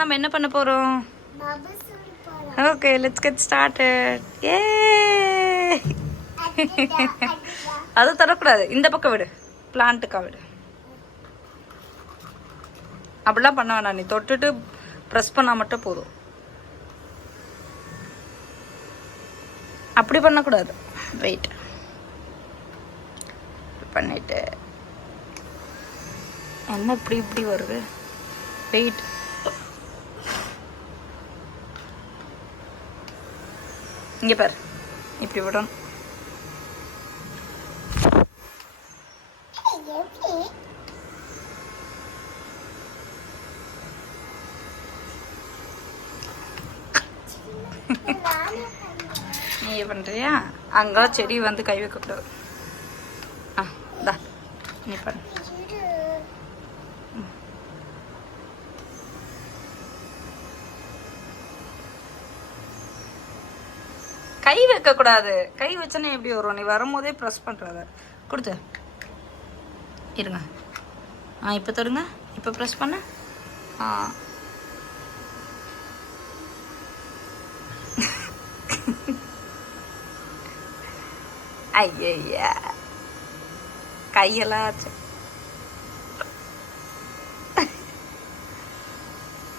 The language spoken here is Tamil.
நம்ம என்ன பண்ண போறோம்? Okay, let's get started. ஏ அது தரக்கூடாது, இந்த பக்கம் விடு, பிளான்ட்டுக்கா விடு. அப்படிலாம் பண்ண வேணாம், நீ தொட்டுட்டு ப்ரெஸ் பண்ணால் மட்டும் போதும். அப்படி பண்ணக்கூடாது. வெயிட் பண்ணிட்டு என்ன இப்படி இப்படி வருது? வெயிட், இங்கே பாரு, இப்படி விடணும். நீ பண்ணுறியா? அங்கெல்லாம் செடி வந்து கை வைக்கக்கூடாது. தா நீ பண்ணு. கை வைக்கக்கூடாது. கை வச்சனே எப்படி வரும்? நீ வரும்போதே ப்ரெஸ் பண்ணுறத கொடுத்து இருங்க. இப்போ தருங்க, இப்போ ப்ரெஸ் பண்ண. ஐயா கையெல்லாம்